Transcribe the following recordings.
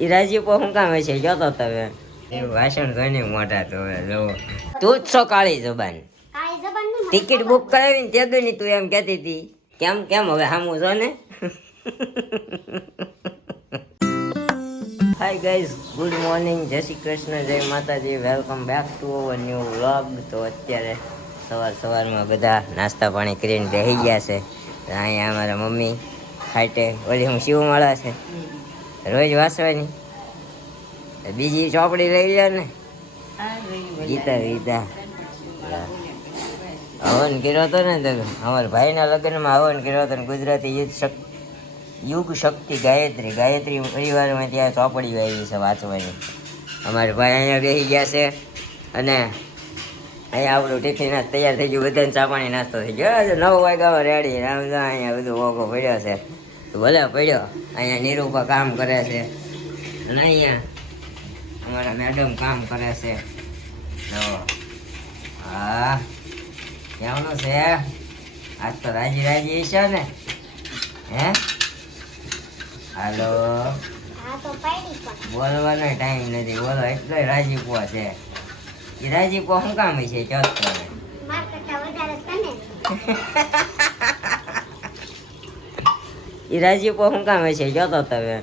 એ રાજીપો શું કામ છે જોતો તમે એ ભાષણ જોઈને મોટા તો જો તું જ છો કાળી જબાન ટિકિટ બુક કરાવી ને તે ની તું એમ કહેતી હતી કેમ કેમ હવે સામું જો ને હાય ગાઈઝ ગુડ મોર્નિંગ જય શ્રી કૃષ્ણ જય માતાજી welcome back to our new vlog તો અત્યારે સવારમાં બધા નાસ્તા પાણી કરીને બેસી ગયા છે અહીંયા અમારા મમ્મી ખાટે ઓલી હું શિવમાળા છે રોજ વાસવાની બીજી ચોપડી લઈ લે ને ગીતા હવન કર્યો હતો ને તો અમારા ભાઈના લગ્નમાં હવન કર્યો હતો ને ગુજરાતી યુગ શક્તિ ગાયત્રી પરિવારમાં ત્યાં ચોપડી આવી છે વાંચવાની અમારા ભાઈ અહીંયા બેસી ગયા છે અને અહીંયા આપણું ટિફિન તૈયાર થઈ ગયું બધાને ચાપાણી નાસ્તો થઈ ગયો 9 વાગ્યામાં રેડી આમ અહીંયા બધું ઓગો પડ્યો છે તો ભલે પડ્યો અહીંયા નિરૂપા કામ કરે છે અને અહીંયા અમારા મેડમ કામ કરે છે હા કેવાનું છે આજ તો રાજી છે ને હે હાલો બોલવાનો ટાઈમ નથી બોલો એટલો રાજીપો છે એ રાજીપો શું કામ છે ચોથો એ રાજીપો શું કામ છે જોતો તમે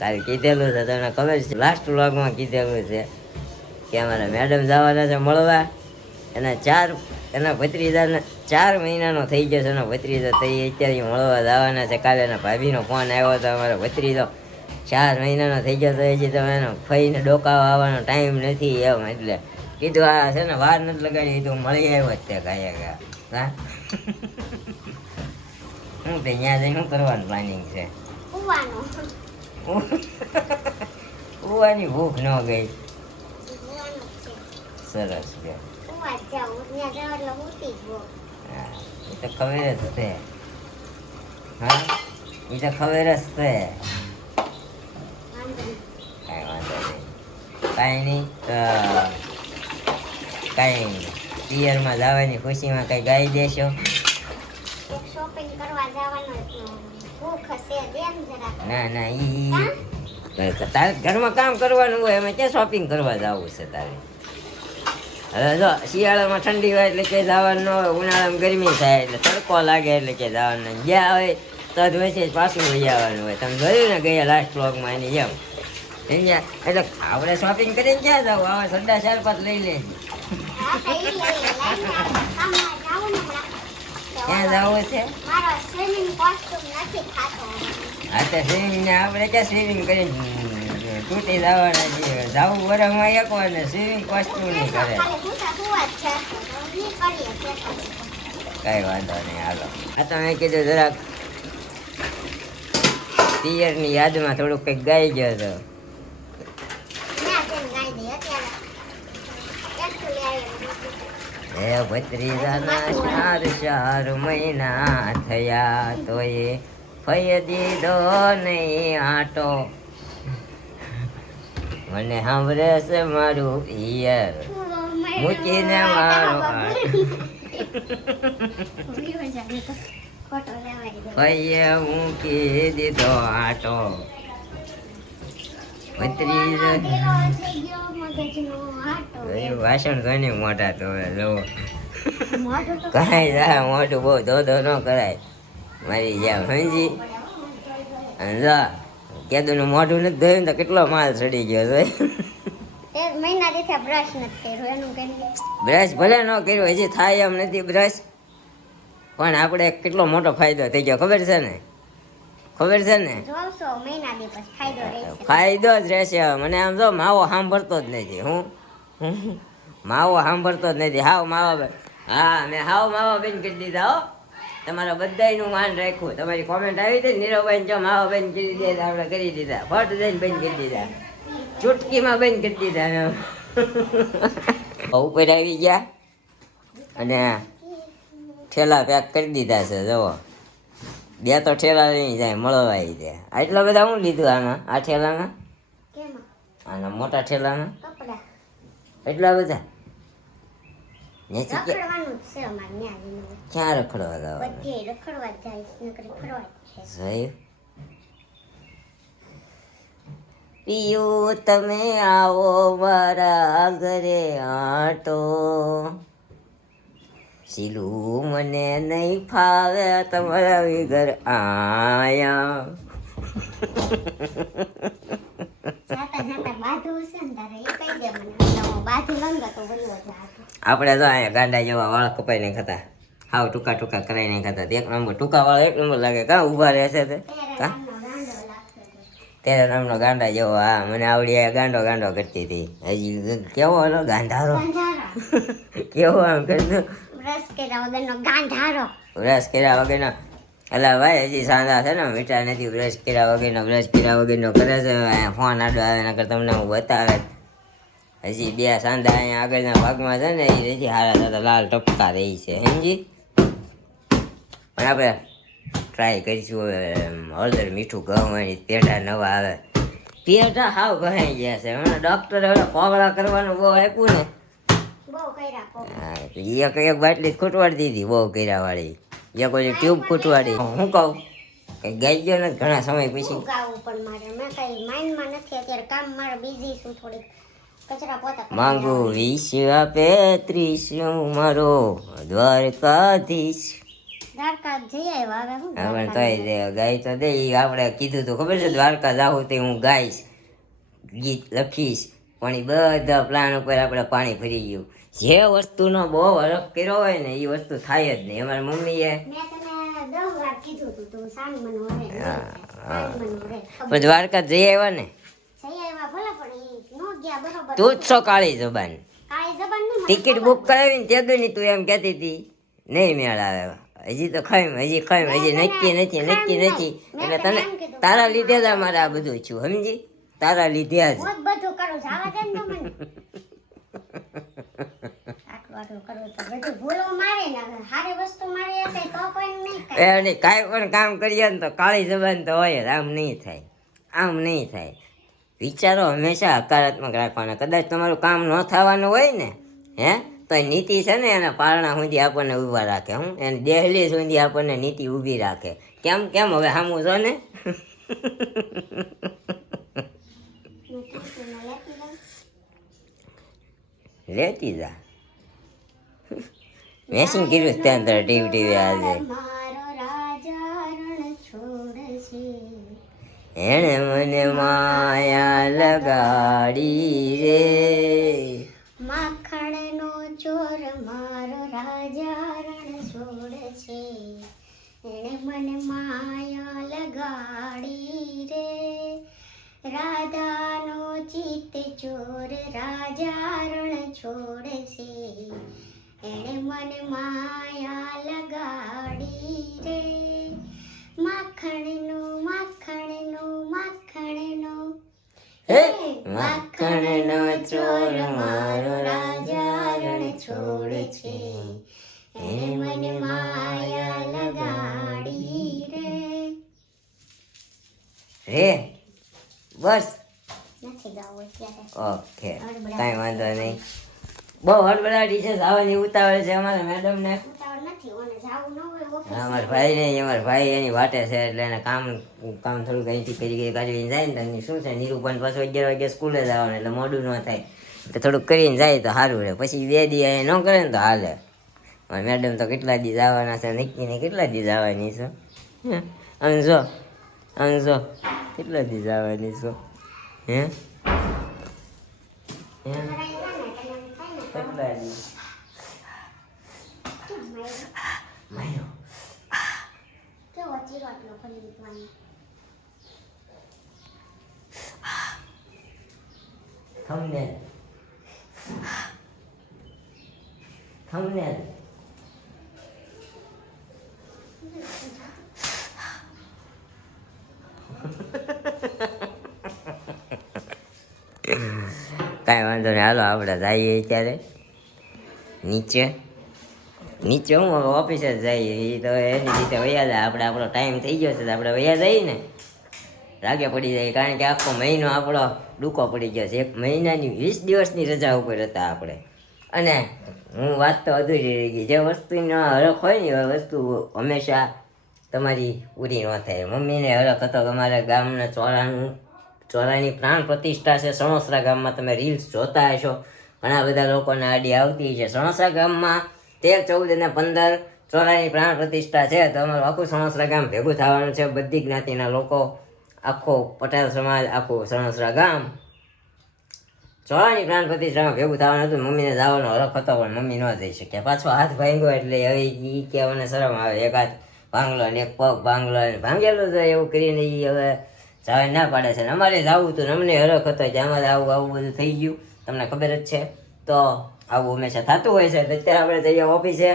કાલે કીધેલું છે તમને ખબર છે લાસ્ટ વ્લોગમાં કીધેલું છે કે અમારા મેડમ જવાના છે મળવા એના ભત્રીજાને 4 મહિનાનો થઈ ગયો છે એનો ભત્રીજો થઈ અત્યારે મળવા જવાના છે કાલે એના ભાભીનો ફોન આવ્યો હતો અમારો ભત્રીજો 4 મહિનાનો થઈ ગયો તો હજી તમે એનો ફઈને ડોકાવા આવવાનો ટાઈમ નથી એમ એટલે કીધું આ છે ને વાર નથી લગાડી કીધું મળી આવ્યો જ તે કાંઈ હા શું તે ત્યાં જઈને શું કરવાનું પ્લાનિંગ છે ઉવાની ભૂખ ન ગઈ સરસ કે એ તો ખબર જ છે હા એ તો ખબર જ છે કાંઈ વાંધો નહીં કાંઈ નહીં કાંઈ પિયરમાં જવાની ખુશીમાં કઈ ગાઈ દેશો ના ઈ તારે ઘરમાં કામ કરવાનું હોય એમાં ક્યાં શોપિંગ કરવા જવું છે તારે હવે જો શિયાળામાં ઠંડી હોય એટલે ક્યાંય જવાનું ન હોય ઉનાળામાં ગરમી થાય એટલે તડકો લાગે એટલે કે જવાનું ગયા હોય તો જ વચ્ચે પાછું લઈ આવવાનું હોય તમે જોયું ને ગયા લાસ્ટ બ્લોગમાં એની જેમ સમજ્યા એટલે આપણે શોપિંગ કરીને ક્યાં જવું હવે સડા 4-5 લઈ લેજે ક્યાં જવું છે હા તો સ્વિમિંગ ને આપણે ક્યાં સ્વિમિંગ કરીને તૂટી જવાના છીએ જવું વરમાં એક વાર ને સ્વિમિંગ કોસ્ટ્યુમ નહીં કરે કઈ વાંધો નહીં હાલો આ તો મેં કીધું જરાક પિયરની યાદમાં થોડુંક કંઈક ગાઈ ગયો હતો હે ભત્રીજાના 4 મહિના થયા તો એ ફઈ દીધો નહીં આટો મને સાંભળે છે મારું પિયર મૂકીને મારો ફઈએ મૂકી દીધો આટો ભાષણ જોઈને મોટા તો જોવો કરાય જાય મોટું બહુ ધોધો ન કરાય મારી જ્યાં સમજી અને જા કેદુનું મોઢું નથી ધોયું તો કેટલો માલ ચડી ગયો છે બ્રશ ભલે ન કર્યો હજી થાય એમ નથી બ્રશ પણ આપણે કેટલો મોટો ફાયદો થઈ ગયો ખબર છે ને ફાયદો જ રહેશે મને આમ જો માવો સાંભળતો જ નથી હું માવો સાંભળતો જ નથી હાવ માવા હા મેં હાવ માવા બેન કરી દીધા હો તમારા બધાયનું માન રાખ્યું તમારી કોમેન્ટ આવી હતી નીરવભાઈ જો માવા બેન કરી દે આપણે કરી દીધા ફટ જઈને બેન કરી દીધા ચૂટકીમાં બેન કરી દીધા ઉપર આવી ગયા અને ઠેલા પેક કરી દીધા છે જુઓ 2 તો ઠેલા લઈ જાય મળવા આવી જાય આટલા બધા હું લીધું આમાં આ ઠેલામાં આના મોટા ઠેલામાં એટલા બધા ક્યાં રખડવા જવાનું પિયું તમે આવો મારા ઘરે આટો, શીલું મને નહીં ફાવે તમારા વગર આયા. આપણે તો અહીંયા ગાંડા જેવા વાળ કપાઈ નહીં ખાતા, હાવ ટૂંકા ટૂંકા કરાઈ નહીં ખાતા. એક નંબર ટૂંકા વાળા એક નંબર લાગે. કાં ઊભા રહેશે તે કાં તેરા નામનો ગાંડા જેવો. હા મને આવડી ગાંડો ગાંડો કરતી હતી. હજી કેવો હતો ગાંધારો કેવો આમ કરતો બ્રશ કર્યા વગરનો. અલા ભાઈ હજી સાંધા છે ને મીઠા નથી બ્રશ કર્યા વગરનો કરે છે. અહીંયા ફોન આડો આવે નકર તમને હું બતાવે. હજી બે સાંધા અહીંયા આગળના ભાગમાં છે ને એ હજી હારા થતા લાલ ટપકા રહી છે સમજી. પણ આપણે ટ્રાય કરીશું હવે હળદર મીઠું ગવાની પેઢા નવા આવે. પેઢા હાવ ગહાઈ ગયા છે હમણાં ડૉક્ટરે હવે કોગળા કરવાનું બહુ આપ્યું ને. એક બાટલી ખૂટવાડી દીધી બહુ કર્યા વાળી. એક ઓલી ટ્યુબ ખૂટવાડી. હું કહું કઈ ગાઈ ગયો ને ઘણા સમય પછી. માંગુ 20 આપે 30 મારો દ્વારકાધીશ. હવે તો ગાય તો દે આપણે કીધું તો ખબર છે દ્વારકા જાઉં તે હું ગાઈશ ગીત લખીશ. પણ એ બધા પ્લાન ઉપર આપણે પાણી ફરી ગયું. જે વસ્તુનો બહુ હરખ કર્યો હોય ને એ વસ્તુ થાય જ નહીં. અમારી મમ્મીએ પણ દ્વારકા જઈ આવ્યા ને તું જ છો કાળી જબાન. ટિકિટ બુક કરાવી ને તે દુની તું એમ કહેતી હતી નહીં મેળ આવે. હજી તો હજી નક્કી નથી એટલે તને તારા લીધે જ અમારે આ બધું છું સમજી. તારા લીધે જ કાંઈ પણ કામ કરીએ ને તો કાળી જબાન તો હોય જ. આમ નહીં થાય. વિચારો હંમેશા હકારાત્મક રાખવાના. કદાચ તમારું કામ ન થવાનું હોય ને તો નીતિ છે ને એના પારણા સુધી આપણને ઊભા રાખે. એને દહેલી સુધી આપણને નીતિ ઊભી રાખે. કેમ હવે સામું છો ને લેતી જા મેસિંગ કર્યું ત્યાં તારે ટીવી આજે. એણે મને માયા લગાડી રે માખણનો ચોર મારો રાજા રણ છોડ છે. એણે મને માયા લગાડી રે રાધાનો ચિત્ત ચોર રાજા રણ છોડ છે. એણે મને માયા લગાડી રે માખણનો માખણનો ચોર મારો રાજા રણ છોડ છે. એને મને માયા લગાડી રે બસ ઓકે કાંઈ વાંધો નહીં. બહુ હડબડાટી છે જવાની ઉતાવળ છે અમારા મેડમ ને. અમારા ભાઈ એની વાટે છે એટલે એને કામ થોડુંક અહીંથી કરી કાઢીને જાય ને તો શું છે નિરૂપણ પાછું 11 વાગે સ્કૂલે જવાનું એટલે મોડું ન થાય તો થોડુંક કરીને જાય તો સારું રહે. પછી 2 દી ન કરે ને તો હાલે. મારા મેડમ તો કેટલા દી જવાના છે નક્કીને કેટલા દી જવાની છે. સમજો કેટલા દી જવાની છો કેટલા દી thumbnail કાંઈ વાંધો નહીં હાલો આપણે જઈએ અત્યારે નીચે હું હવે ઓફિસે જ જઈએ. એ તો એની રીતે વયા જાય. આપણો ટાઈમ થઈ ગયો છે તો આપણે વયા જઈએ ને રાગે પડી જાય. કારણ કે આખો મહિનો આપણો ડૂકો પડી ગયો છે. 1 મહિનાની 20 દિવસની રજા ઉપર હતા આપણે. અને હું વાત તો અધૂરી રહી ગઈ. જે વસ્તુનો હરખ હોય ને એ વસ્તુ હંમેશા તમારી પૂરી ન થાય. મમ્મીને હરખ હતો કે અમારા ગામના ચોરાનું ચોરાની પ્રાણ પ્રતિષ્ઠા છે સણોસરા ગામમાં. તમે રીલ્સ જોતા હશો, ઘણા બધા લોકોને આડી આવતી છે. સણોસરા ગામમાં 13, 14 અને 15 ચોરાની પ્રાણ પ્રતિષ્ઠા છે. તો અમારું આખું સણોસરા ગામ ભેગું થવાનું છે, બધી જ્ઞાતિના લોકો, આખો પટેલ સમાજ, આખું સણોસરા ગામ ચોરાની પ્રાણ પ્રતિષ્ઠામાં ભેગું થવાનું હતું. મમ્મીને જવાનો હરખ હતો પણ મમ્મી ન જઈ શક્યા. પાછો હાથ ભાંગ્યો એટલે હવે એ કહેવાને શરમ આવે. એક હાથ ભાંગલો ને એક પગ ભાંગલો ને ભાંગેલું છે એવું કરીને એ હવે જવા ના પાડે છે. અમારે જવું હતું ને અમને હરખ હતો કે અમારે આવું બધું થઈ ગયું, તમને ખબર જ છે. તો આવું હંમેશા થતું હોય છે. અત્યારે આપણે જઈએ ઓફિસે.